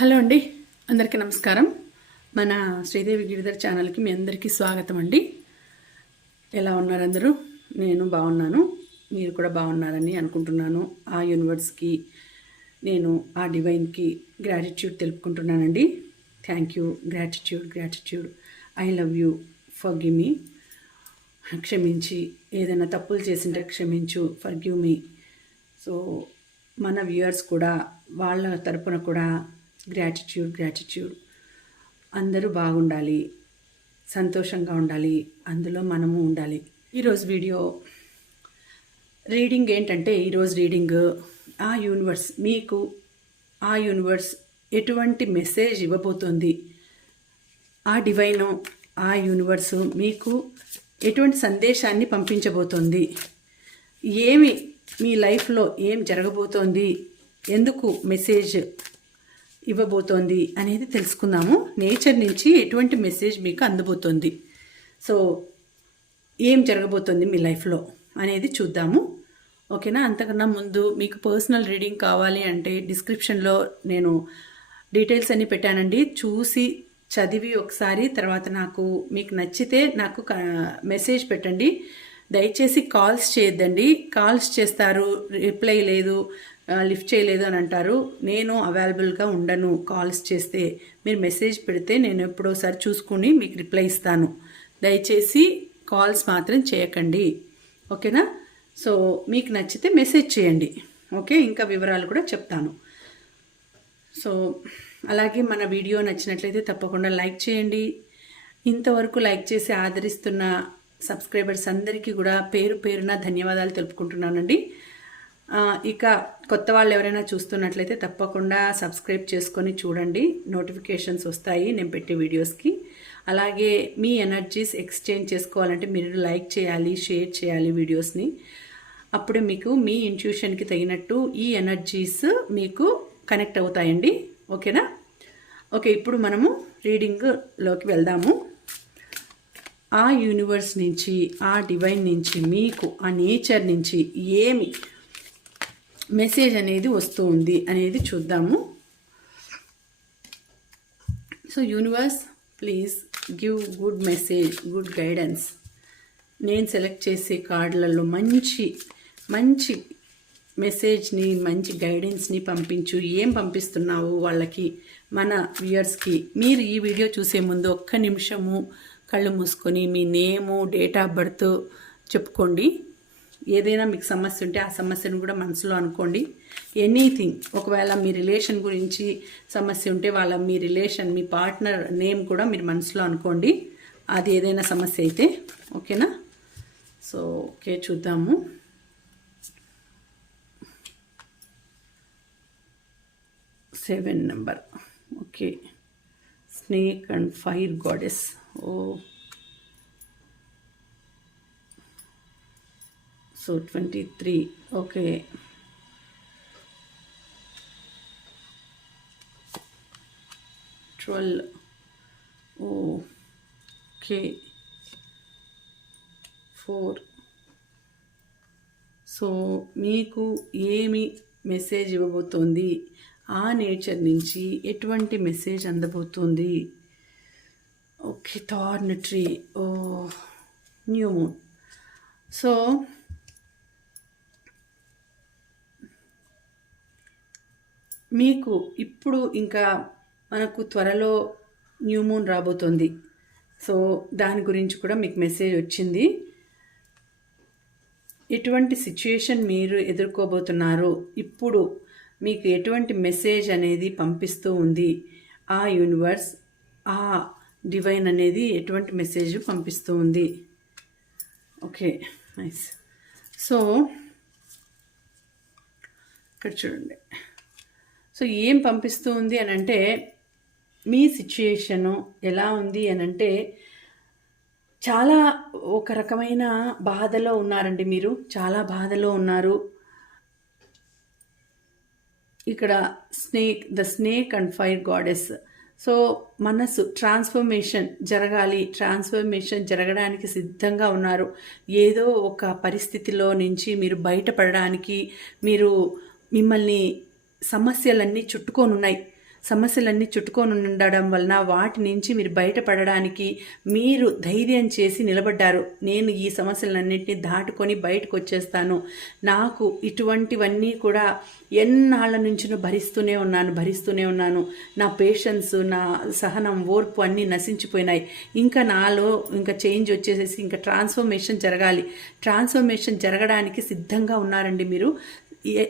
Hello అండి. అందరికీ నమస్కారం. మన శ్రీదేవి గిరిధర్ ఛానల్కి మీ అందరికీ స్వాగతం అండి. ఎలా ఉన్నారు అందరూ? నేను బాగున్నాను. మీరు కూడా బాగున్నారని అనుకుంటున్నాను. ఆ యూనివర్స్కి నేను ఆ డివైన్కి gratitude తెలుపుకుంటున్నానండి. Thank you gratitude gratitude I love you forgive me క్షమించి. ఏదైనా తప్పులు చేసింటే క్షమించు. ఫర్ గివ్ మీ సో మన వ్యూయర్స్ కూడా వాళ్ళ తరపున కూడా గ్రాటిట్యూడ్ గ్రాటిట్యూడ్ అందరూ బాగుండాలి సంతోషంగా ఉండాలి అందులో మనము ఉండాలి. ఈరోజు వీడియో రీడింగ్ ఏంటంటే ఈరోజు రీడింగ్ ఆ యూనివర్స్ మీకు ఆ యూనివర్స్ ఎటువంటి మెసేజ్ ఇవ్వబోతోంది? ఆ డివైను ఆ యూనివర్సు మీకు ఎటువంటి సందేశాన్ని పంపించబోతోంది? ఏమి మీ లైఫ్లో ఏం జరగబోతోంది? ఎందుకు మెసేజ్ ఇవ్వబోతోంది అనేది తెలుసుకుందాము. నేచర్ నుంచి ఎటువంటి మెసేజ్ మీకు అందబోతోంది? సో ఏం జరగబోతోంది మీ లైఫ్లో అనేది చూద్దాము. ఓకేనా? అంతకన్నా ముందు మీకు పర్సనల్ రీడింగ్ కావాలి అంటే డిస్క్రిప్షన్లో నేను డీటెయిల్స్ అన్నీ పెట్టానండి. చూసి చదివి ఒకసారి తర్వాత నాకు మీకు నచ్చితే నాకు మెసేజ్ పెట్టండి. దయచేసి కాల్స్ చేయొద్దండి. కాల్స్ చేస్తారు రిప్లై లేదు. లిఫ్ట్ చేయలేదు అని అంటారు. నేను అవైలబుల్గా ఉండను. కాల్స్ చేస్తే మీరు మెసేజ్ పెడితే నేను ఎప్పుడోసారి చూసుకుని మీకు రిప్లై ఇస్తాను. దయచేసి కాల్స్ మాత్రం చేయకండి. ఓకేనా? సో మీకు నచ్చితే మెసేజ్ చేయండి. ఓకే? ఇంకా వివరాలు కూడా చెప్తాను. సో అలాగే మన వీడియో నచ్చినట్లయితే తప్పకుండా లైక్ చేయండి. ఇంతవరకు లైక్ చేసి ఆదరిస్తున్న సబ్స్క్రైబర్స్ అందరికీ కూడా పేరు పేరున ధన్యవాదాలు తెలుపుకుంటున్నానండి. ఇక కొత్త వాళ్ళు ఎవరైనా చూస్తున్నట్లయితే తప్పకుండా సబ్స్క్రైబ్ చేసుకొని చూడండి. నోటిఫికేషన్స్ వస్తాయి నేను పెట్టే వీడియోస్కి. అలాగే మీ ఎనర్జీస్ ఎక్స్చేంజ్ చేసుకోవాలంటే మీరు లైక్ చేయాలి షేర్ చేయాలి వీడియోస్ని. అప్పుడే మీకు మీ ఇంట్యూషన్కి తగినట్టు ఈ ఎనర్జీస్ మీకు కనెక్ట్ అవుతాయండి. ఓకేనా? ఓకే ఇప్పుడు మనము రీడింగ్లోకి వెళ్దాము. ఆ యూనివర్స్ నుంచి ఆ డివైన్ నుంచి మీకు ఆ నేచర్ నుంచి ఏమి మెసేజ్ అనేది వస్తూ ఉంది అనేది చూద్దాము. So universe please give good message good guidance నేను సెలెక్ట్ చేసే కార్డులలో మంచి మంచి మెసేజ్ని మంచి గైడెన్స్ని పంపించు. ఏం పంపిస్తున్నావు వాళ్ళకి మన వ్యూయర్స్కి మీరు ఈ వీడియో చూసే ముందు ఒక్క నిమిషము కళ్ళు మూసుకొని మీ నేము డేట్ ఆఫ్ బర్త్ చెప్పుకోండి. ఏదైనా మీకు సమస్య ఉంటే ఆ సమస్యను కూడా మనసులో అనుకోండి. ఎనీథింగ్ ఒకవేళ మీ రిలేషన్ గురించి సమస్య ఉంటే వాళ్ళ మీ రిలేషన్ మీ పార్ట్నర్ నేమ్ కూడా మీరు మనసులో అనుకోండి. అది ఏదైనా సమస్య అయితే ఓకేనా? సో ఓకే చూద్దాము. Seven number okay snake and fire goddess oh so twenty three okay twelve okay four so మీకు ఏమి మెసేజ్ ఇవ్వబోతోంది? ఆ నేచర్ నుంచి ఎటువంటి మెసేజ్ అందబోతుంది? ఓకే థార్న్ ట్రీ ఓ న్యూ మూన్ సో మీకు ఇప్పుడు ఇంకా మనకు త్వరలో న్యూ మూన్ రాబోతుంది. సో దాని గురించి కూడా మీకు మెసేజ్ వచ్చింది. ఎటువంటి సిచ్యుయేషన్ మీరు ఎదుర్కోబోతున్నారో? ఇప్పుడు మీకు ఎటువంటి మెసేజ్ అనేది పంపిస్తూ ఉంది? ఆ యూనివర్స్ ఆ డివైన్ అనేది ఎటువంటి మెసేజ్ పంపిస్తూ ఉంది? Okay nice. సో ఇక్కడ చూడండి. సో ఏం పంపిస్తూ ఉంది అని అంటే మీ సిచ్యుయేషను ఎలా ఉంది అని అంటే చాలా ఒక రకమైన బాధలో ఉన్నారండి మీరు. చాలా బాధలో ఉన్నారు. ఇక్కడ snake the snake and fire goddess. So మనసు ట్రాన్స్ఫర్మేషన్ జరగాలి. ట్రాన్స్ఫర్మేషన్ జరగడానికి సిద్ధంగా ఉన్నారు. ఏదో ఒక పరిస్థితిలో నుంచి మీరు బయటపడడానికి మీరు మిమ్మల్ని సమస్యలన్నీ చుట్టుకోనున్నాయి. సమస్యలన్నీ చుట్టుకొని ఉండడం వలన వాటి నుంచి మీరు బయటపడడానికి మీరు ధైర్యం చేసి నిలబడ్డారు. నేను ఈ సమస్యలన్నింటినీ దాటుకొని బయటకు వచ్చేస్తాను నాకు ఇటువంటివన్నీ కూడా ఎన్నాళ్ళ నుంచినో భరిస్తూనే ఉన్నాను భరిస్తూనే ఉన్నాను. నా పేషెన్స్ నా సహనం ఓర్పు అన్నీ నశించిపోయినాయి. ఇంకా నాలో ఇంకా చేంజ్ వచ్చేసేసి ఇంకా ట్రాన్స్ఫర్మేషన్ జరగాలి. ట్రాన్స్ఫర్మేషన్ జరగడానికి సిద్ధంగా ఉన్నారండి మీరు.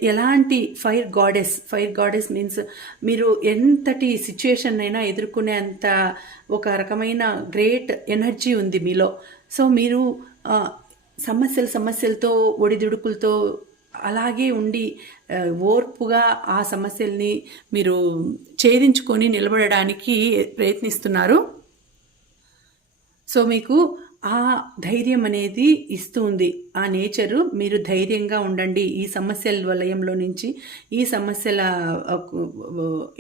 ఎలాంటి fire goddess fire goddess means మీరు ఎంతటి సిచ్యుయేషన్ అయినా ఎదుర్కొనే అంత ఒక రకమైన గ్రేట్ ఎనర్జీ ఉంది మీలో. సో మీరు సమస్యలు సమస్యలతో ఒడిదుడుకులతో అలాగే ఉండి ఓర్పుగా ఆ సమస్యల్ని మీరు ఛేదించుకొని నిలబడడానికి ప్రయత్నిస్తున్నారు. సో మీకు ఆ ధైర్యం అనేది ఇస్తుంది. ఆ నేచరు మీరు ధైర్యంగా ఉండండి. ఈ సమస్యల వలయంలో నుంచి ఈ సమస్యల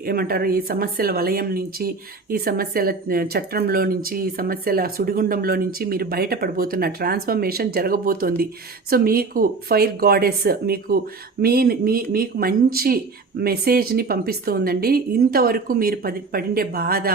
ఏమంటారు? ఈ సమస్యల వలయం నుంచి ఈ సమస్యల చట్రంలో నుంచి ఈ సమస్యల సుడిగుండంలో నుంచి మీరు బయటపడబోతున్న ట్రాన్స్ఫర్మేషన్ జరగబోతోంది. సో మీకు ఫైర్ గాడెస్ మీకు మీ మీ మీకు మంచి మెసేజ్ని పంపిస్తూ ఉందండి ఇంతవరకు మీరు పడి పడిండే బాధ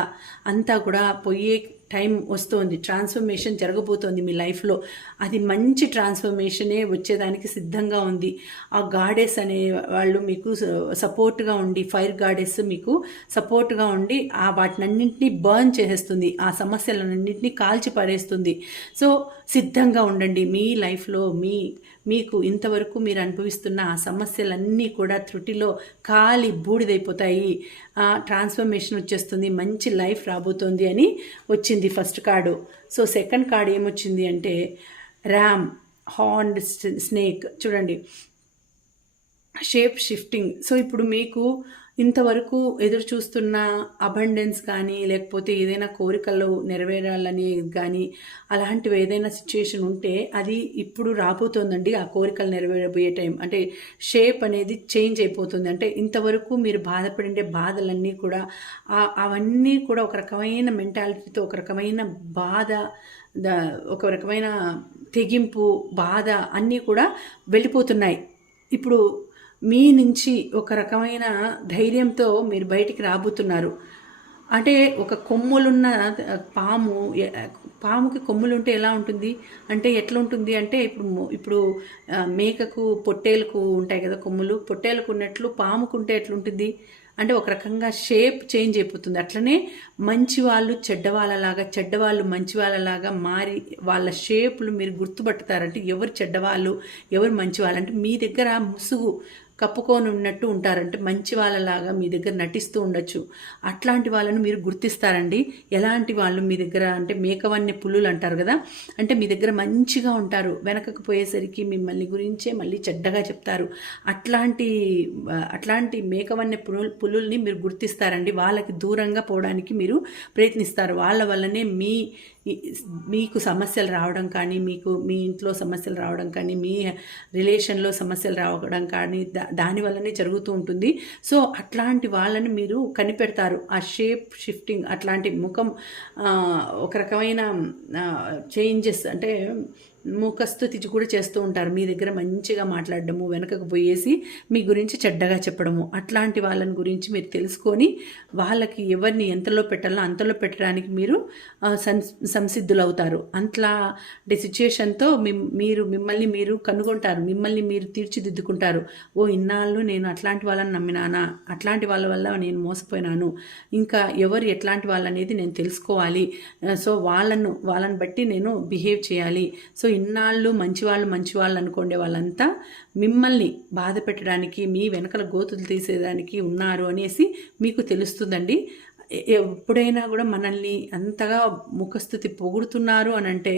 అంతా కూడా పోయే టైం వస్తుంది. ట్రాన్స్ఫర్మేషన్ జరగబోతోంది మీ లైఫ్లో. అది మంచి ట్రాన్స్ఫర్మేషనే వచ్చేదానికి సిద్ధంగా ఉంది. ఆ గాడెస్ అనే వాళ్ళు మీకు సపోర్ట్గా ఉండి ఫైర్ గాడెస్ మీకు సపోర్ట్గా ఉండి ఆ వాటినన్నింటినీ బర్న్ చేసేస్తుంది. ఆ సమస్యలన్నింటినీ కాల్చి పడేస్తుంది సో సిద్ధంగా ఉండండి. మీ లైఫ్లో మీ మీకు ఇంతవరకు మీరు అనుభవిస్తున్న ఆ సమస్యలన్నీ కూడా త్రుటిలో కాలి బూడిదైపోతాయి. ట్రాన్స్ఫర్మేషన్ వచ్చేస్తుంది. మంచి లైఫ్ రాబోతోంది అని వచ్చింది first card so second card ఏమొచ్చింది అంటే ర్యామ్ హార్న్ స్నేక్ చూడండి. షేప్ షిఫ్టింగ్ సో ఇప్పుడు మీకు ఇంతవరకు ఎదురు చూస్తున్న అబండెన్స్ కానీ లేకపోతే ఏదైనా కోరికలు నెరవేరాలని కానీ అలాంటివి ఏదైనా సిచ్యుయేషన్ ఉంటే అది ఇప్పుడు రాబోతోందండి. ఆ కోరికలు నెరవేరబోయే టైం అంటే షేప్ అనేది చేంజ్ అయిపోతుంది. అంటే ఇంతవరకు మీరు బాధపడిండే బాధలన్నీ కూడా అవన్నీ కూడా ఒక రకమైన మెంటాలిటీతో ఒక రకమైన బాధ ద- ఒక రకమైన తెగింపు బాధ అన్నీ కూడా వెళ్ళిపోతున్నాయి. ఇప్పుడు మీ నుంచి ఒక రకమైన ధైర్యంతో మీరు బయటికి రాబోతున్నారు. అంటే ఒక కొమ్ములున్న పాము పాముకి కొమ్ములు ఉంటే ఎలా ఉంటుంది? అంటే ఎట్లా ఉంటుంది అంటే ఇప్పుడు ఇప్పుడు మేకకు పొట్టేలకు ఉంటాయి కదా కొమ్ములు. పొట్టేలకు ఉన్నట్లు పాముకు ఉంటే ఎట్లుంటుంది? అంటే ఒక రకంగా షేప్ చేంజ్ అయిపోతుంది. అట్లనే మంచి వాళ్ళు చెడ్డవాళ్ళలాగా చెడ్డవాళ్ళు మంచి వాళ్ళలాగా మారి వాళ్ళ షేపులు మీరు గుర్తుపట్టుతారంటే ఎవరు చెడ్డవాళ్ళు ఎవరు మంచి వాళ్ళు అంటే మీ దగ్గర ముసుగు కప్పుకొని ఉన్నట్టు ఉంటారంటే మంచి వాళ్ళలాగా మీ దగ్గర నటిస్తూ ఉండొచ్చు. అట్లాంటి వాళ్ళను మీరు గుర్తిస్తారండి. ఎలాంటి వాళ్ళు మీ దగ్గర అంటే మేకవన్య పులులు అంటారు కదా? అంటే మీ దగ్గర మంచిగా ఉంటారు. వెనకకు పోయేసరికి మిమ్మల్ని గురించే మళ్ళీ చెడ్డగా చెప్తారు. అట్లాంటి అట్లాంటి మేకవన్య పులు పులుల్ని మీరు గుర్తిస్తారండి. వాళ్ళకి దూరంగా పోవడానికి మీరు ప్రయత్నిస్తారు. వాళ్ళ వల్లనే మీ మీకు సమస్యలు రావడం కానీ మీకు మీ ఇంట్లో సమస్యలు రావడం కానీ మీ రిలేషన్లో సమస్యలు రావడం కానీ దా దానివల్లనే జరుగుతూ ఉంటుంది. సో అట్లాంటి వాళ్ళని మీరు కనిపెడతారు. ఆ షేప్ షిఫ్టింగ్ అట్లాంటి ముఖం ఒక రకమైన చేంజెస్ అంటే ముఖస్థుతి కూడా చేస్తూ ఉంటారు. మీ దగ్గర మంచిగా మాట్లాడడము వెనకకు పోయేసి మీ గురించి చెడ్డగా చెప్పడము. అట్లాంటి వాళ్ళని గురించి మీరు తెలుసుకొని వాళ్ళకి ఎవరిని ఎంతలో పెట్టాలో అంతలో పెట్టడానికి మీరు సం సంసిద్ధులవుతారు. అంతలా అంటే సిచ్యుయేషన్తో మీరు మిమ్మల్ని మీరు కనుగొంటారు. మిమ్మల్ని మీరు తీర్చిదిద్దుకుంటారు. ఓ ఇన్నాళ్ళు నేను అట్లాంటి వాళ్ళని నమ్మినానా? అట్లాంటి వాళ్ళ వల్ల నేను మోసపోయినాను. ఇంకా ఎవరు ఎట్లాంటి వాళ్ళనేది నేను తెలుసుకోవాలి. సో వాళ్ళను వాళ్ళని బట్టి నేను బిహేవ్ చేయాలి. సో ఇన్నాళ్ళు మంచివాళ్ళు మంచివాళ్ళు అనుకునే వాళ్ళంతా మిమ్మల్ని బాధ పెట్టడానికి మీ వెనకల గోతులు తీసేదానికి ఉన్నారు అనేసి మీకు తెలుస్తుందండి. ఎప్పుడైనా కూడా మనల్ని అంతగా ముఖస్థుతి పొగుడుతున్నారు అని అంటే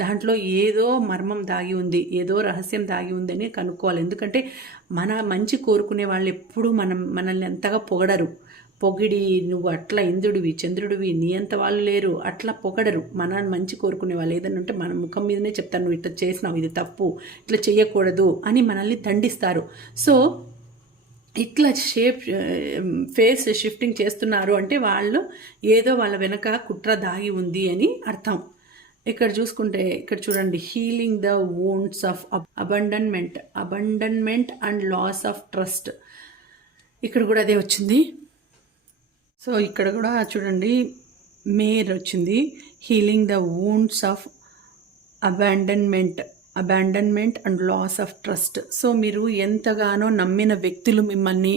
దాంట్లో ఏదో మర్మం దాగి ఉంది ఏదో రహస్యం దాగి ఉందని కనుక్కోవాలి. ఎందుకంటే మన మంచి కోరుకునే వాళ్ళు ఎప్పుడూ మనం మనల్ని అంతగా పొగడరు. పొగిడి నువ్వు అట్లా ఇంద్రుడివి చంద్రుడివి నీ అంత వాళ్ళు లేరు అట్లా పొగడరు. మన మంచి కోరుకునే వాళ్ళు ఏదైనా ఉంటే మన ముఖం మీదనే చెప్తాను నువ్వు ఇట్లా చేసినావు ఇది తప్పు ఇట్లా చేయకూడదు అని మనల్ని దండిస్తారు సో ఇట్లా షేప్ ఫేస్ షిఫ్టింగ్ చేస్తున్నారు అంటే వాళ్ళు ఏదో వాళ్ళ వెనక కుట్ర దాగి ఉంది అని అర్థం. ఇక్కడ చూసుకుంటే ఇక్కడ చూడండి healing the wounds of abandonment abandonment and loss of trust ఇక్కడ కూడా అదే వచ్చింది. సో ఇక్కడ కూడా చూడండి మేర్ వచ్చింది. Healing the wounds of abandonment abandonment and loss of trust so మీరు ఎంతగానో నమ్మిన వ్యక్తులు మిమ్మల్ని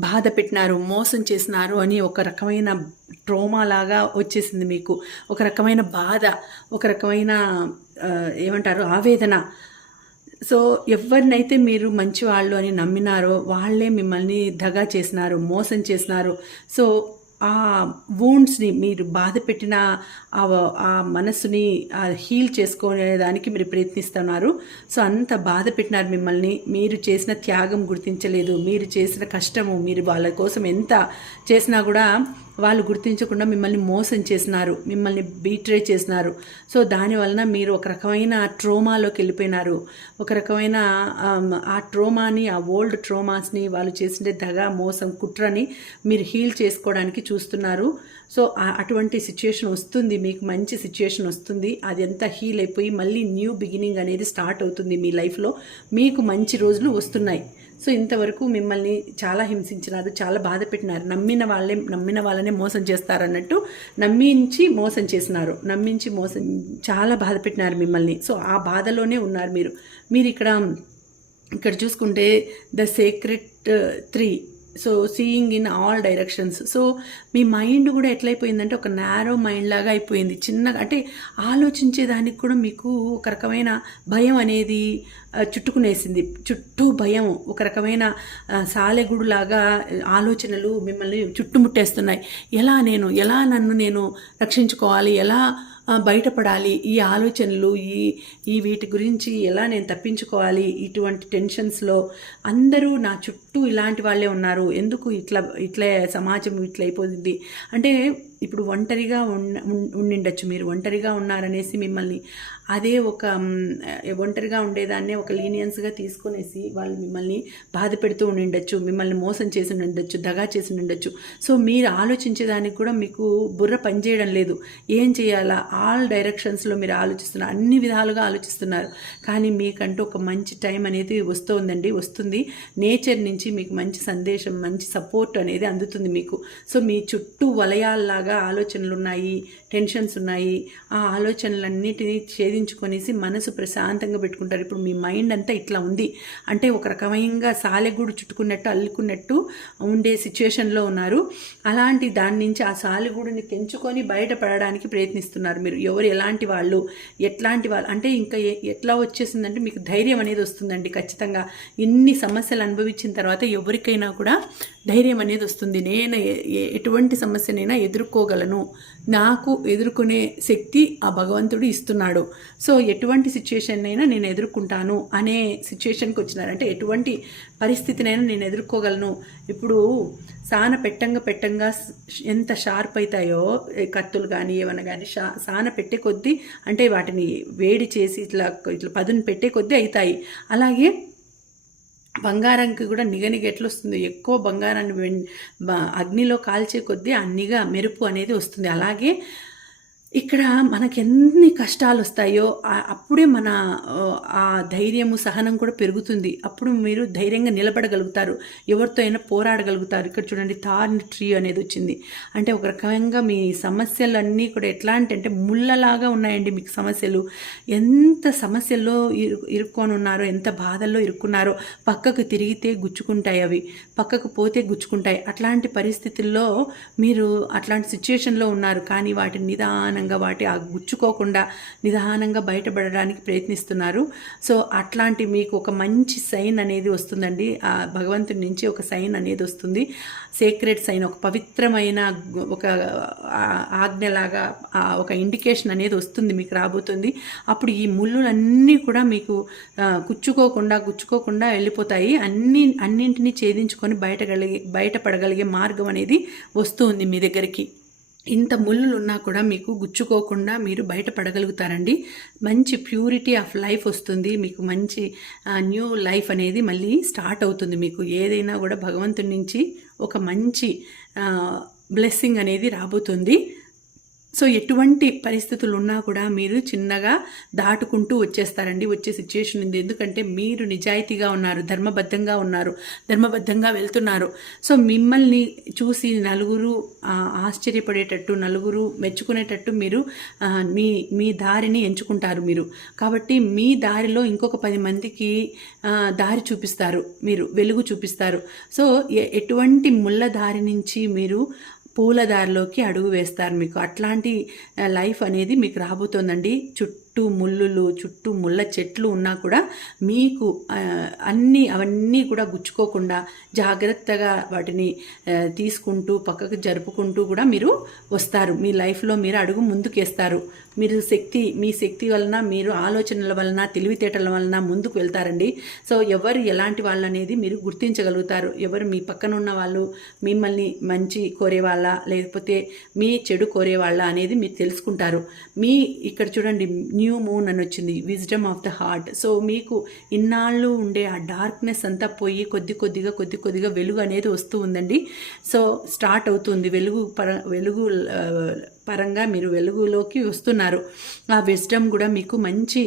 బాధ పెట్టినారు మోసం చేసినారు అని ఒక రకమైన ట్రోమా లాగా వచ్చేసింది మీకు. ఒక రకమైన బాధ ఒక రకమైన ఏమంటారు ఆవేదన. సో ఎవరినైతే మీరు మంచి వాళ్ళు అని నమ్మినారో వాళ్ళే మిమ్మల్ని దగా చేసినారు మోసం చేసినారు. సో ఆ వూండ్స్ని మీరు బాధ పెట్టిన ఆ ఆ మనసుని హీల్ హీల్ చేసుకోనేదానికి మీరు ప్రయత్నిస్తున్నారు. సో అంత బాధ పెట్టినారు మిమ్మల్ని. మీరు చేసిన త్యాగం గుర్తించలేదు. మీరు చేసిన కష్టము మీరు వాళ్ళ కోసం ఎంత చేసినా కూడా వాళ్ళు గుర్తించకుండా మిమ్మల్ని మోసం చేసినారు మిమ్మల్ని బీట్రే చేసినారు. సో దాని వలన మీరు ఒక రకమైన ట్రోమాలోకి వెళ్ళిపోయినారు. ఒక రకమైన ఆ ట్రోమాని ఆ ఓల్డ్ ట్రోమాస్ని వాళ్ళు చేసిన దగ మోసం కుట్రని మీరు హీల్ చేసుకోవడానికి చూస్తున్నారు. సో అటువంటి సిచ్యుయేషన్ వస్తుంది మీకు మంచి సిచ్యుయేషన్ వస్తుంది అది అంతా హీల్ అయిపోయి మళ్ళీ న్యూ బిగినింగ్ అనేది స్టార్ట్ అవుతుంది మీ లైఫ్లో మీకు మంచి రోజులు వస్తున్నాయి. సో ఇంతవరకు మిమ్మల్ని చాలా హింసించినారు చాలా బాధ పెట్టినారు. నమ్మిన వాళ్ళే నమ్మిన వాళ్ళనే మోసం చేస్తారన్నట్టు నమ్మించి మోసం చేసినారు. నమ్మించి మోసం చాలా బాధ పెట్టినారు మిమ్మల్ని. సో ఆ బాధలోనే ఉన్నారు మీరు. మీరు ఇక్కడ ఇక్కడ చూసుకుంటే the secret three uh, so seeing in all directions so me mind కూడా ఎట్లయిపోయిందంటే ఒక నేరో మైండ్ లాగా అయిపోయింది. చిన్నగా అంటే ఆలోచించేదానికి కూడా మీకు ఒక రకమైన భయం అనేది చుట్టుకునేసింది. చుట్టూ భయం ఒక రకమైన సాలెగుడులాగా ఆలోచనలు మిమ్మల్ని చుట్టుముట్టేస్తున్నాయి. ఎలా నేను ఎలా నన్ను నేను రక్షించుకోవాలి? ఎలా బయటపడాలి. ఈ ఆలోచనలు ఈ ఈ వీటి గురించి ఎలా నేను తప్పించుకోవాలి? ఇటువంటి టెన్షన్స్లో అందరూ నా చుట్టూ ఇలాంటి వాళ్ళే ఉన్నారు. ఎందుకు ఇట్లా ఇట్లే సమాజం ఇట్లా అయిపోతుంది అంటే ఇప్పుడు ఒంటరిగా ఉన్న ఉండిండొచ్చు మీరు. ఒంటరిగా ఉన్నారనేసి మిమ్మల్ని అదే ఒక ఒంటరిగా ఉండేదాన్నే ఒక లీనియన్స్గా తీసుకునేసి వాళ్ళు మిమ్మల్ని బాధ పెడుతూ ఉండిండొచ్చు మిమ్మల్ని మోసం చేసి ఉండొచ్చు దగా చేసి ఉండొచ్చు సో మీరు ఆలోచించేదానికి కూడా మీకు బుర్ర పనిచేయడం లేదు. ఏం చేయాలా? ఆల్ డైరెక్షన్స్లో మీరు ఆలోచిస్తున్నారు అన్ని విధాలుగా ఆలోచిస్తున్నారు. కానీ మీకంటూ ఒక మంచి టైం అనేది వస్తుందండి. వస్తుంది. నేచర్ నుంచి మీకు మంచి సందేశం మంచి సపోర్ట్ అనేది అందుతుంది మీకు. సో మీ చుట్టూ వలయాల్లాగా ఆలోచనలు ఉన్నాయి టెన్షన్స్ ఉన్నాయి. ఆ ఆలోచనలన్నిటినీ ఛేదించుకొనేసి మనసు ప్రశాంతంగా పెట్టుకుంటారు. ఇప్పుడు మీ మైండ్ అంతా ఇట్లా ఉంది. అంటే ఒక రకమైన సాలెగూడు చుట్టుకున్నట్టు అల్లుకున్నట్టు ఉండే సిచ్యుయేషన్లో ఉన్నారు. అలాంటి దాని నుంచి ఆ సాలెగూడుని తెంచుకొని బయటపడడానికి ప్రయత్నిస్తున్నారు మీరు. ఎవరు ఎలాంటి వాళ్ళు ఎట్లాంటి వాళ్ళు. అంటే ఇంకా ఎట్లా వచ్చేసిందంటే మీకు ధైర్యం అనేది వస్తుందండి ఖచ్చితంగా. ఇన్ని సమస్యలు అనుభవించిన తర్వాత ఎవరికైనా కూడా ధైర్యం అనేది వస్తుంది. నేను ఎటువంటి సమస్యనైనా ఎదుర్కోగలను నాకు ఎదుర్కొనే శక్తి ఆ భగవంతుడు ఇస్తున్నాడు. సో ఎటువంటి సిచ్యుయేషన్ అయినా నేను ఎదుర్కొంటాను అనే సిచ్యుయేషన్కి వచ్చినారు అంటే ఎటువంటి పరిస్థితినైనా నేను ఎదుర్కోగలను. ఇప్పుడు సాన పెట్టంగా పెట్టంగా ఎంత షార్ప్ అవుతాయో కత్తులు కానీ ఏమైనా కానీ షా సాన పెట్టే కొద్దీ అంటే వాటిని వేడి చేసి ఇట్లా ఇట్లా పదును పెట్టే కొద్దీ అవుతాయి అలాగే బంగారంకి కూడా నిగనిగ ఎట్లా వస్తుంది ఎక్కువ బంగారాన్ని వెన్- అగ్నిలో కాల్చే కొద్దీ ఆ నిగ మెరుపు అనేది వస్తుంది. అలాగే ఇక్కడ మనకి ఎన్ని కష్టాలు వస్తాయో అప్పుడే మన ఆ, ధైర్యము సహనం కూడా పెరుగుతుంది. అప్పుడు మీరు ధైర్యంగా నిలబడగలుగుతారు. ఎవరితో అయినా పోరాడగలుగుతారు. ఇక్కడ చూడండి థార్న్ ట్రీ అనేది వచ్చింది. అంటే ఒక రకంగా మీ సమస్యలన్నీ కూడా ఎట్లాంటి అంటే ముళ్ళలాగా ఉన్నాయండి మీకు సమస్యలు. ఎంత సమస్యల్లో ఇరు ఇరుక్కొని ఉన్నారో ఎంత బాధల్లో ఇరుక్కున్నారో పక్కకు తిరిగితే గుచ్చుకుంటాయి అవి. పక్కకు పోతే గుచ్చుకుంటాయి. అట్లాంటి పరిస్థితుల్లో మీరు అట్లాంటి సిచ్యుయేషన్లో ఉన్నారు. కానీ వాటిని నిదానంగా వాటి ఆ గుచ్చుకోకుండా నిదానంగా బయటపడడానికి ప్రయత్నిస్తున్నారు. సో అట్లాంటి మీకు ఒక మంచి సైన్ అనేది వస్తుందండి. ఆ భగవంతుడి నుంచి ఒక సైన్ అనేది వస్తుంది. సేక్రెట్ సైన్ ఒక పవిత్రమైన ఒక ఆజ్ఞలాగా ఒక ఇండికేషన్ అనేది వస్తుంది మీకు రాబోతుంది. అప్పుడు ఈ ముళ్ళులన్నీ కూడా మీకు గుచ్చుకోకుండా గుచ్చుకోకుండా వెళ్ళిపోతాయి. అన్ని అన్నింటినీ ఛేదించుకొని బయటగలిగే బయటపడగలిగే మార్గం అనేది వస్తుంది మీ దగ్గరికి. ఇంత ముళ్ళులు ఉన్నా కూడా మీకు గుచ్చుకోకుండా మీరు బయటపడగలుగుతారండి. మంచి ప్యూరిటీ ఆఫ్ లైఫ్ వస్తుంది. మీకు మంచి న్యూ లైఫ్ అనేది మళ్ళీ స్టార్ట్ అవుతుంది మీకు. ఏదైనా కూడా భగవంతుడి నుంచి ఒక మంచి బ్లెస్సింగ్ అనేది రాబోతుంది. సో ఎటువంటి పరిస్థితులు ఉన్నా కూడా మీరు చిన్నగా దాటుకుంటూ వచ్చేస్తారండి వచ్చే సిచ్యుయేషన్ ఉంది. ఎందుకంటే మీరు నిజాయితీగా ఉన్నారు ధర్మబద్ధంగా ఉన్నారు ధర్మబద్ధంగా వెళ్తున్నారు. సో మిమ్మల్ని చూసి నలుగురు ఆశ్చర్యపడేటట్టు నలుగురు మెచ్చుకునేటట్టు మీరు మీ మీ దారిని ఎంచుకుంటారు మీరు. కాబట్టి మీ దారిలో ఇంకొక పది మందికి దారి చూపిస్తారు మీరు వెలుగు చూపిస్తారు. సో ఎటువంటి ముళ్ళ దారి నుంచి మీరు పూల దారిలోకి అడుగు వేస్తారు మీకు. అట్లాంటి లైఫ్ అనేది మీకు రాబోతోందండి. చుట్టూ చుట్టూ ముళ్ళులు చుట్టూ ముళ్ళ చెట్లు ఉన్నా కూడా మీకు అన్నీ అవన్నీ కూడా గుచ్చుకోకుండా జాగ్రత్తగా వాటిని తీసుకుంటూ పక్కకు జరుపుకుంటూ కూడా మీరు వస్తారు. మీ లైఫ్లో మీరు అడుగు ముందుకేస్తారు. మీరు శక్తి మీ శక్తి వలన మీరు ఆలోచనల వలన తెలివితేటల వలన ముందుకు వెళ్తారండి. సో ఎవరు ఎలాంటి వాళ్ళు అనేది మీరు గుర్తించగలుగుతారు. ఎవరు మీ పక్కన ఉన్న వాళ్ళు మిమ్మల్ని మంచి కోరేవాళ్ళ లేకపోతే మీ చెడు కోరేవాళ్ళ అనేది మీరు తెలుసుకుంటారు. మీ ఇక్కడ చూడండి న్యూ మూన్ అని వచ్చింది wisdom of the heart so మీకు ఇన్నాళ్ళు ఉండే ఆ డార్క్నెస్ అంతా పోయి కొద్ది కొద్దిగా కొద్ది కొద్దిగా వెలుగు అనేది వస్తూ ఉందండి. సో స్టార్ట్ అవుతుంది. వెలుగు పర వెలుగు పరంగా మీరు వెలుగులోకి వస్తున్నారు. ఆ విజ్డమ్ కూడా మీకు మంచి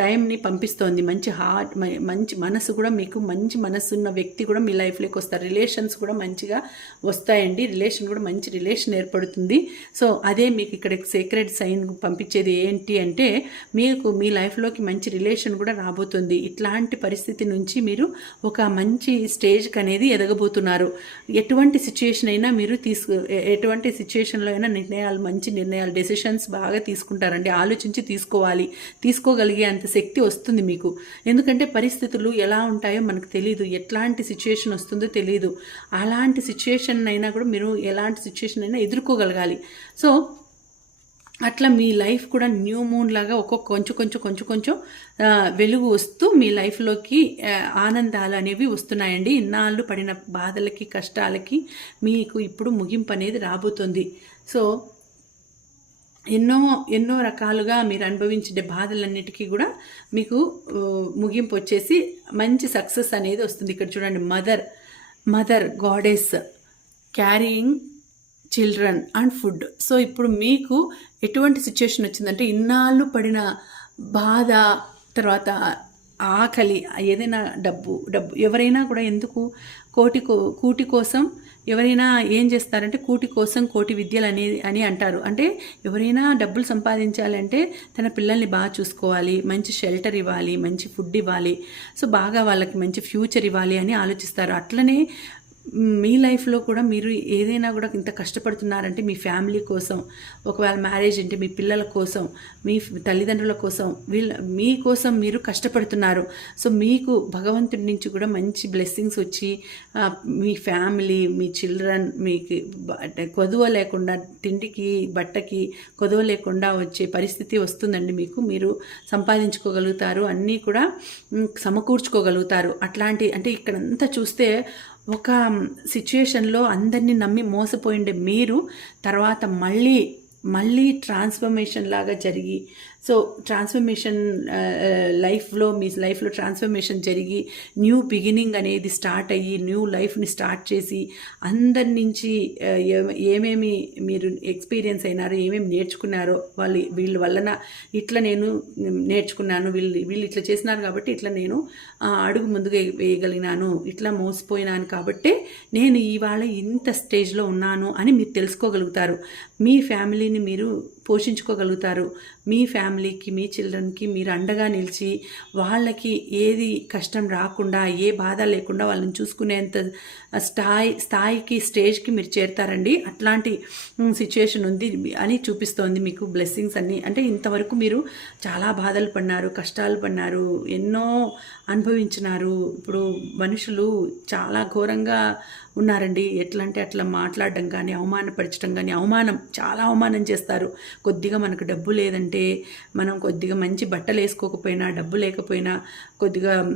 టైంని పంపిస్తోంది. మంచి హార్ట్ మంచి మనసు కూడా మీకు మంచి మనసు ఉన్న వ్యక్తి కూడా మీ లైఫ్లోకి వస్తారు. రిలేషన్స్ కూడా మంచిగా వస్తాయండి. రిలేషన్ కూడా మంచి రిలేషన్ ఏర్పడుతుంది. సో అదే మీకు ఇక్కడ సీక్రెట్ సైన్ పంపించేది ఏంటి అంటే మీకు మీ లైఫ్లోకి మంచి రిలేషన్ కూడా రాబోతుంది. ఇట్లాంటి పరిస్థితి నుంచి మీరు ఒక మంచి స్టేజ్కి అనేది ఎదగబోతున్నారు. ఎటువంటి సిచ్యుయేషన్ అయినా మీరు తీసుకు ఎటువంటి సిచ్యుయేషన్లో అయినా నిర్ణయాలు మంచి నిర్ణయాలు డెసిషన్స్ బాగా తీసుకుంటారండి. ఆలోచించి తీసుకోవాలి. తీసుకో తట్టుకోగలిగే అంత శక్తి వస్తుంది మీకు. ఎందుకంటే పరిస్థితులు ఎలా ఉంటాయో మనకు తెలియదు ఎట్లాంటి సిచ్యుయేషన్ వస్తుందో తెలియదు అలాంటి సిచ్యుయేషన్ అయినా కూడా మీరు ఎలాంటి సిచ్యుయేషన్ అయినా ఎదుర్కోగలగాలి. సో అట్లా మీ లైఫ్ కూడా న్యూ మూన్ లాగా ఒక్కొక్క కొంచెం కొంచెం కొంచెం కొంచెం వెలుగు వస్తూ మీ లైఫ్లోకి ఆనందాలు అనేవి వస్తున్నాయండి. ఇన్నాళ్ళు పడిన బాధలకి కష్టాలకి మీకు ఇప్పుడు ముగింపు అనేది రాబోతుంది. సో ఎన్నో ఎన్నో రకాలుగా మీరు అనుభవించే బాధలన్నిటికీ కూడా మీకు ముగింపు వచ్చేసి మంచి సక్సెస్ అనేది వస్తుంది. ఇక్కడ చూడండి mother mother goddess carrying children and food. So ఇప్పుడు మీకు ఎటువంటి సిచ్యుయేషన్ వచ్చిందంటే ఇన్నాళ్ళు పడిన బాధ తర్వాత ఆకలి ఏదైనా డబ్బు డబ్బు ఎవరైనా కూడా ఎందుకు కోటి కో కూటి కోసం ఎవరైనా ఏం చేస్తారంటే కూటి కోసం కోటి విద్యలు అని అని అంటారు. అంటే ఎవరైనా డబ్బులు సంపాదించాలంటే తన పిల్లల్ని బాగా చూసుకోవాలి మంచి షెల్టర్ ఇవ్వాలి మంచి ఫుడ్ ఇవ్వాలి. సో బాగా వాళ్ళకి మంచి ఫ్యూచర్ ఇవ్వాలి అని ఆలోచిస్తారు. అట్లనే మీ లైఫ్లో కూడా మీరు ఏదైనా కూడా ఇంత కష్టపడుతున్నారంటే మీ ఫ్యామిలీ కోసం ఒకవేళ మ్యారేజ్ అంటే మీ పిల్లల కోసం మీ తల్లిదండ్రుల కోసం వీళ్ళ మీ కోసం మీరు కష్టపడుతున్నారు. సో మీకు భగవంతుడి నుంచి కూడా మంచి బ్లెస్సింగ్స్ వచ్చి మీ ఫ్యామిలీ మీ చిల్డ్రన్ మీకు కొదువ లేకుండా తిండికి బట్టకి కొదువ లేకుండా వచ్చే పరిస్థితి వస్తుందండి మీకు. మీరు సంపాదించుకోగలుగుతారు అన్నీ కూడా సమకూర్చుకోగలుగుతారు. అట్లాంటి అంటే ఇక్కడంతా చూస్తే ఒక సిచ్యుయేషన్లో అందరినీ నమ్మి మోసపోయిండే మీరు తర్వాత మళ్ళీ మళ్ళీ ట్రాన్స్ఫర్మేషన్ లాగా జరిగి సో ట్రాన్స్ఫర్మేషన్ లైఫ్లో మీ లైఫ్లో ట్రాన్స్ఫర్మేషన్ జరిగి న్యూ బిగినింగ్ అనేది స్టార్ట్ అయ్యి న్యూ లైఫ్ని స్టార్ట్ చేసి అందరి నుంచి uh, ఏమేమి మీరు ఎక్స్పీరియన్స్ అయినారో ఏమేమి నేర్చుకున్నారో వాళ్ళు వీళ్ళ వలన ఇట్లా నేను నేర్చుకున్నాను వీళ్ళు వీళ్ళు ఇట్లా చేసినారు కాబట్టి ఇట్లా నేను అడుగు ముందుగా వేయగలిగినాను ఇట్లా మోసపోయినాను కాబట్టే నేను ఇవాళ ఇంత స్టేజ్లో ఉన్నాను అని మీరు తెలుసుకోగలుగుతారు. మీ ఫ్యామిలీని మీరు పోషించుకోగలుగుతారు. మీ ఫ్యామిలీకి మీ చిల్డ్రన్కి మీరు అండగా నిలిచి వాళ్ళకి ఏది కష్టం రాకుండా ఏ బాధ లేకుండా వాళ్ళని చూసుకునేంత స్థాయి స్థాయికి స్టేజ్కి మీరు చేరుతారండి. అట్లాంటి సిచ్యుయేషన్ ఉంది అని చూపిస్తోంది మీకు బ్లెస్సింగ్స్ అన్నీ. అంటే ఇంతవరకు మీరు చాలా బాధలు పడినారు కష్టాలు పడినారు ఎన్నో అనుభవించినారు. ఇప్పుడు మనుషులు చాలా ఘోరంగా ఉన్నారండి. ఎట్లా అంటే అట్లా మాట్లాడడం కానీ అవమానపరచడం కానీ అవమానం చాలా అవమానం చేస్తారు. కొద్దిగా మనకు డబ్బు లేదంటే మనం కొద్దిగా మంచి బట్టలు వేసుకోకపోయినా డబ్బు లేకపోయినా కొద్దిగా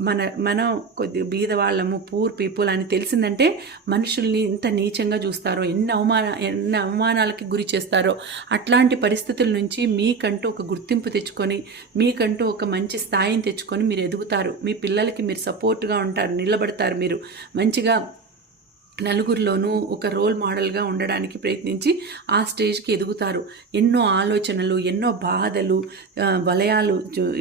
మన మనం కొద్దిగా బీద వాళ్ళము పూర్ పీపుల్ అని తెలిసిందంటే మనుషుల్ని ఇంత నీచంగా చూస్తారో ఎన్ని అవమాన ఎన్ని అవమానాలకి గురి చేస్తారో అట్లాంటి పరిస్థితుల నుంచి మీకంటూ ఒక గుర్తింపు తెచ్చుకొని మీకంటూ ఒక మంచి స్థాయిని తెచ్చుకొని మీరు ఎదుగుతారు. మీ పిల్లలకి మీరు సపోర్ట్గా ఉంటారు నిలబడతారు మీరు. మంచిగా నలుగురిలోనూ ఒక రోల్ మోడల్గా ఉండడానికి ప్రయత్నించి ఆ స్టేజ్కి ఎదుగుతారు. ఎన్నో ఆలోచనలు ఎన్నో బాధలు వలయాలు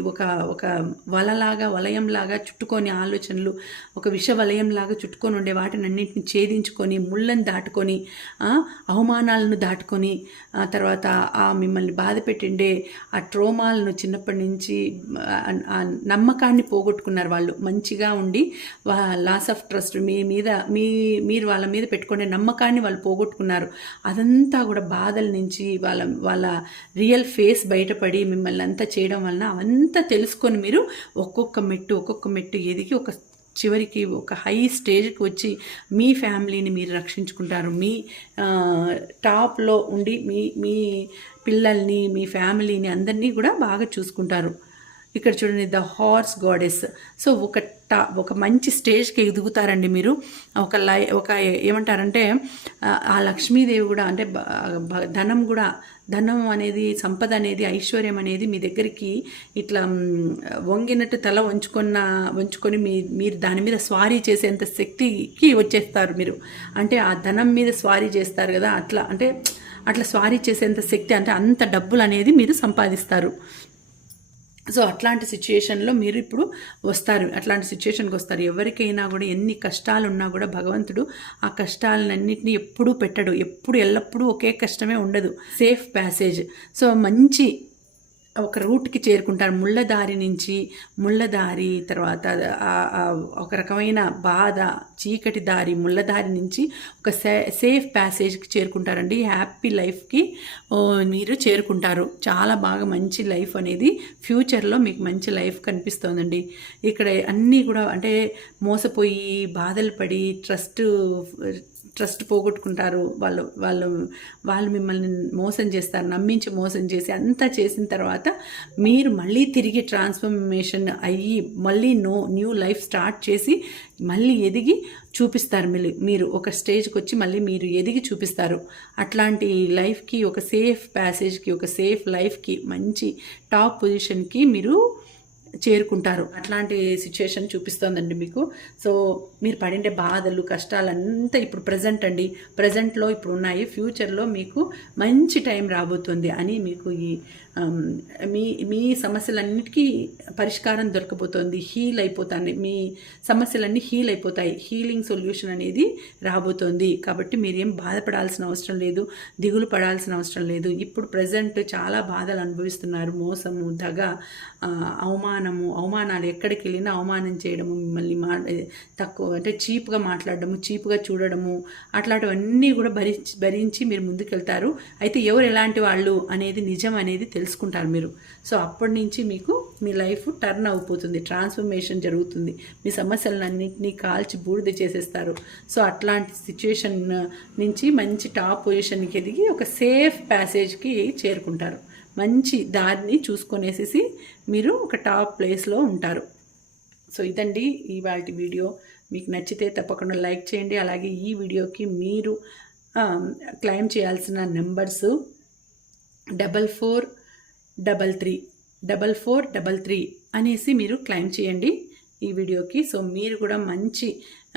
ఒక ఒక వలలాగా వలయంలాగా చుట్టుకొని ఆలోచనలు ఒక విష వలయంలాగా చుట్టుకొని ఉండే వాటిని అన్నింటిని ఛేదించుకొని ముళ్ళను దాటుకొని అవమానాలను దాటుకొని ఆ తర్వాత ఆ మిమ్మల్ని బాధ పెట్టిండే ఆ ట్రోమాలను చిన్నప్పటి నుంచి ఆ, ఆ నమ్మకాన్ని పోగొట్టుకున్నారు వాళ్ళు. మంచిగా ఉండి లాస్ ఆఫ్ ట్రస్ట్ మీ మీద మీ మీరు వాళ్ళ మీద పెట్టుకునే నమ్మకాన్ని వాళ్ళు పోగొట్టుకున్నారు. అదంతా కూడా బాధల నుంచి వాళ్ళ వాళ్ళ రియల్ ఫేస్ బయటపడి మిమ్మల్ని అంతా చేయడం వలన అవంతా తెలుసుకొని మీరు ఒక్కొక్క మెట్టు ఒక్కొక్క మెట్టు ఎదిగి ఒక చివరికి ఒక హై స్టేజ్కి వచ్చి మీ ఫ్యామిలీని మీరు రక్షించుకుంటారు. మీ టాప్లో ఉండి మీ మీ పిల్లల్ని మీ ఫ్యామిలీని అందరినీ కూడా బాగా చూసుకుంటారు. ఇక్కడ చూడండి ద హార్స్ గాడెస్ సో ఒక టా ఒక మంచి స్టేజ్కి ఎదుగుతారండి మీరు. ఒక లై ఒక ఏమంటారంటే ఆ, లక్ష్మీదేవి కూడా అంటే ధనం కూడా ధనం అనేది సంపద అనేది ఐశ్వర్యం అనేది మీ దగ్గరికి ఇట్లా వంగినట్టు తల వంచుకున్న వంచుకొని మీ మీరు దాని మీద స్వారీ చేసేంత శక్తికి వచ్చేస్తారు మీరు. అంటే ఆ ధనం మీద స్వారీ చేస్తారు కదా అట్లా అంటే అట్లా స్వారీ చేసేంత శక్తి అంటే అంత డబ్బులు అనేది మీరు సంపాదిస్తారు. సో అట్లాంటి సిచ్యుయేషన్లో మీరు ఇప్పుడు వస్తారు. అట్లాంటి సిచ్యుయేషన్కి వస్తారు. ఎవరికైనా కూడా ఎన్ని కష్టాలు ఉన్నా కూడా భగవంతుడు ఆ కష్టాలన్నింటినీ ఎప్పుడూ పెట్టడు. ఎప్పుడు ఎల్లప్పుడూ ఒకే కష్టమే ఉండదు. Safe passage. సో మంచి ఒక రూట్కి చేరుకుంటారు. ముళ్ళదారి నుంచి ముళ్ళదారి తర్వాత ఒక రకమైన బాధ చీకటి దారి ముళ్ళదారి నుంచి ఒక సే సేఫ్ ప్యాసేజ్కి చేరుకుంటారండి. హ్యాపీ లైఫ్కి మీరు చేరుకుంటారు. చాలా బాగా మంచి లైఫ్ అనేది ఫ్యూచర్లో మీకు మంచి లైఫ్ కనిపిస్తోందండి. ఇక్కడ అన్నీ కూడా అంటే మోసపోయి బాధలు పడి ట్రస్ట్ ట్రస్ట్ పోగొట్టుకుంటారు. వాళ్ళు వాళ్ళు వాళ్ళు మిమ్మల్ని మోసం చేస్తారు నమ్మించి మోసం చేసి అంతా చేసిన తర్వాత మీరు మళ్ళీ తిరిగి ట్రాన్స్ఫర్మేషన్ అయ్యి మళ్ళీ నో న్యూ లైఫ్ స్టార్ట్ చేసి మళ్ళీ ఎదిగి చూపిస్తారు. మళ్ళీ మీరు ఒక స్టేజ్కి వచ్చి మళ్ళీ మీరు ఎదిగి చూపిస్తారు. అట్లాంటి లైఫ్కి ఒక సేఫ్ ప్యాసేజ్కి ఒక సేఫ్ లైఫ్కి మంచి టాప్ పొజిషన్కి మీరు చేరుకుంటారు. అట్లాంటి సిచ్యుయేషన్ చూపిస్తోందండి మీకు. సో మీరు పడిండే బాధలు కష్టాలంతా ఇప్పుడు ప్రజెంట్ అండి. ప్రజెంట్లో ఇప్పుడు ఉన్నాయి. ఫ్యూచర్లో మీకు మంచి టైం రాబోతుంది అని మీకు ఈ మీ మీ సమస్యలన్నిటికీ పరిష్కారం దొరకబోతోంది. హీల్ అయిపోతాయి మీ సమస్యలన్నీ హీల్ అయిపోతాయి. హీలింగ్ సొల్యూషన్ అనేది రాబోతోంది. కాబట్టి మీరేం బాధపడాల్సిన అవసరం లేదు. దిగులు పడాల్సిన అవసరం లేదు. ఇప్పుడు ప్రజెంట్ చాలా బాధలు అనుభవిస్తున్నారు. మోసము దగ అవమానం అవమానము అవమానాలు ఎక్కడికి వెళ్ళినా అవమానం చేయడము మిమ్మల్ని మా తక్కువ అంటే చీప్గా మాట్లాడడము చీప్గా చూడడము అట్లాంటివన్నీ కూడా భరించి భరించి మీరు ముందుకెళ్తారు. అయితే ఎవరు ఎలాంటి వాళ్ళు అనేది నిజం అనేది తెలుసుకుంటారు మీరు. సో అప్పటి నుంచి మీకు మీ లైఫ్ టర్న్ అయిపోతుంది ట్రాన్స్ఫర్మేషన్ జరుగుతుంది. మీ సమస్యలన్నింటినీ కాల్చి బూడిద చేసేస్తారు. సో అట్లాంటి సిచ్యుయేషన్ నుంచి మంచి టాప్ పొజిషన్కి ఎదిగి ఒక సేఫ్ ప్యాసేజ్కి చేరుకుంటారు. మంచి దారిని చూసుకొనేసేసి మీరు ఒక టాప్ ప్లేస్లో ఉంటారు. సో ఇదండి ఇవాళ వీడియో. మీకు నచ్చితే తప్పకుండా లైక్ చేయండి. అలాగే ఈ వీడియోకి మీరు క్లైమ్ చేయాల్సిన numbers double four double three double four double three అనేసి మీరు క్లైమ్ చేయండి ఈ వీడియోకి. సో మీరు కూడా మంచి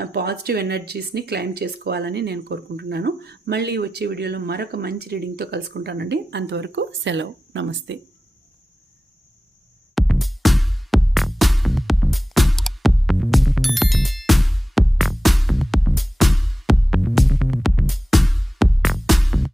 పాజిటివ్ ఎనర్జీస్ని క్లైమ్ చేసుకోవాలని నేను కోరుకుంటున్నాను. మళ్ళీ వచ్చే వీడియోలో మరొక మంచి రీడింగ్తో కలుసుకుంటానండి. అంతవరకు సెలవు. నమస్తే.